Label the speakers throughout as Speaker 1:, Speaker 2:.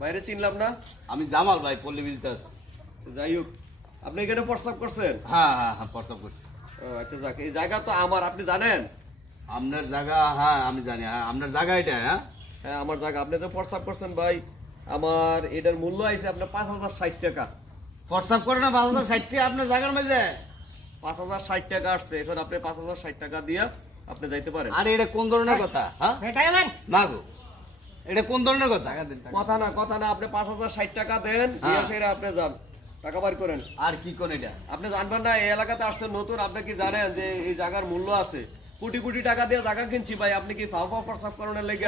Speaker 1: বাইরে চিনলাম না?
Speaker 2: আমি জামাল ভাই পল্লী বিলতাস।
Speaker 1: যাই হোক আপনি এখানে প্রস্তাব করছেন?
Speaker 2: হ্যাঁ হ্যাঁ হ্যাঁ প্রস্তাব করছি।
Speaker 1: আচ্ছা যাক এই জায়গা তো আমার আপনি জানেন?
Speaker 2: আপনার জায়গা হ্যাঁ আমি জানি হ্যাঁ আপনার জায়গা এটা হ্যাঁ?
Speaker 1: হ্যাঁ আমার জায়গা। আপনি তো প্রস্তাব করছেন ভাই আমার এটার মূল্য আইছে আপনার পাঁচ হাজার ষাট টাকা।
Speaker 2: প্রস্তাব করে না পাঁচ হাজার ষাটটি আপনার জায়গার মাঝে?
Speaker 1: পাঁচ হাজার ষাট টাকা আসছে। এখন আপনি পাঁচ হাজার ষাট টাকা দিয়ে আপনি যাইতে পারেন।
Speaker 2: আরে এটা কোন ধরনের কথা? হ্যাঁ? না গো এটা কোন ধরনের কথা?
Speaker 1: কথা না কথা না আপনি পাঁচ হাজার ষাট টাকা দেন দিয়ে
Speaker 2: হ্যাঁ।
Speaker 1: সেটা আপনি যান। টাকা বার করেন।
Speaker 2: আর কি করেন এটা?
Speaker 1: আপনি জানবেন না এই এলাকাতে আসছেন নতুন আপনি কি জানেন যে এই জায়গার মূল্য আছে? কোটি কোটি টাকা দিয়ে জায়গা কিনছি ভাই আপনি কি ফাও ফাও প্রস্তাব করানোর লেগে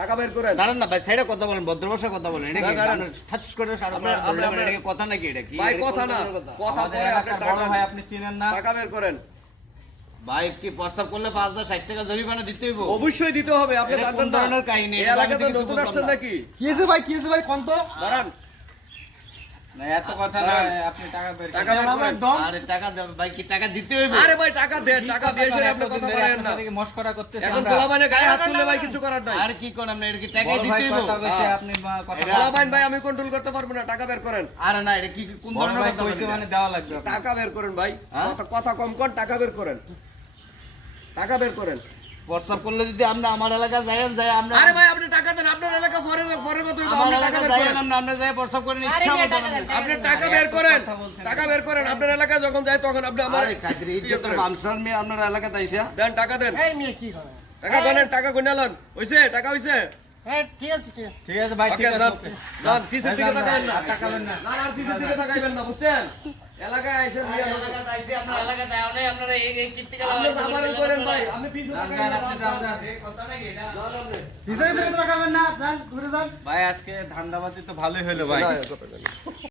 Speaker 1: টাকা বের করেন।
Speaker 2: দাঁড়ান না ভাই সাইডে কথা বলেন ভদ্র ভাষায় কথা বলেন এটা কি। ঠাস করে এটা কি কথা নাকি এটা কি?
Speaker 1: ভাই কথা না।
Speaker 2: কথা?
Speaker 1: পরে আপনি টাকা
Speaker 3: বড় ভাই আপনি চিনেন না।
Speaker 1: টাকা বের করেন।
Speaker 2: ভাই কি প্রস্তাব করলে পাঁচ হাজার ষাট টাকা জরিমানা দিতে হইব?
Speaker 1: অবশ্যই দিতে হবে আপনি
Speaker 2: কোন
Speaker 1: না।
Speaker 2: ধরনের কাহিনী? এটা
Speaker 1: এলাকাতে
Speaker 2: তো
Speaker 1: নতুন আসছেন নাকি?
Speaker 4: কি হয়েছে ভাই কি হয়েছে ভাই কোন তো?
Speaker 1: দাঁড়ান।
Speaker 3: এত কথা না আপনি টাকা বের
Speaker 1: টাকা
Speaker 2: আরে ভাই কি টাকা দিতে হইব?
Speaker 1: আরে ভাই টাকা দেন টাকা দিয়ে এসে আপনি কথা বলেন না
Speaker 3: মস্করা করতেছেন
Speaker 1: এখন গোলাবাইনে গায়ে হাত তুললে ভাই কিছু করার নাই।
Speaker 2: আর কি কোন আপনি এটা কি টাকা দিতে হইব?
Speaker 3: কথা কইছে। আপনি কথা
Speaker 1: ভাই আমি কন্ট্রোল করতে পারব না টাকা বের করেন।
Speaker 2: আরে না এটা কি কোন ধরনের কথা বলেন?
Speaker 3: মানে দেওয়া লাগবে আপনার।
Speaker 1: টাকা বের করেন ভাই।
Speaker 2: হ্যাঁ?
Speaker 1: কথা কথা কম কর টাকা বের করেন। টাকা বের করেন।
Speaker 2: প্রস্তাব করলে যদি আমরা আমার এলাকা যাই যাই আমরা
Speaker 1: আরে ভাই আপনি টাকা দেন আপনার এলাকা পরে পরে কত
Speaker 2: আমার এলাকা
Speaker 1: করেন।
Speaker 2: আমরা আমরা যাই প্রস্তাব করে ইচ্ছা মতো
Speaker 1: আপনি টাকা বের করেন টাকা বের করেন আপনার এলাকায় যখন যায় তখন আপনি আমার
Speaker 2: কাজরি ইজ্জত মামসার মে আপনার এলাকাতে আইসা
Speaker 1: দেন টাকা দেন।
Speaker 4: এই মেয়ে কি করে?
Speaker 1: টাকা গনেন টাকা গুনালেন হইছে টাকা হইছে।
Speaker 4: ঠিক আছে ঠিক আছে।
Speaker 3: ভাই ঠিক আছে
Speaker 1: যান
Speaker 3: ওকে।
Speaker 1: দিকে তাকাবেন না।
Speaker 3: না।
Speaker 1: না আর পিছের দিকে তাকাইবেন না বুঝছেন? এলাকায়।
Speaker 2: এলাকাতে আইসি আপনার এই এই কীর্তিকলা
Speaker 1: আপনি করেন ভাই পিছে না
Speaker 3: আপনি যান, যান।
Speaker 2: এই কথা নাকি এটা
Speaker 4: পিছনে ফিরে তাকাবেন না যান ঘুরে যান
Speaker 3: ভাই আজকে ধান্দাবাজি তো ভালোই হলো ভাই।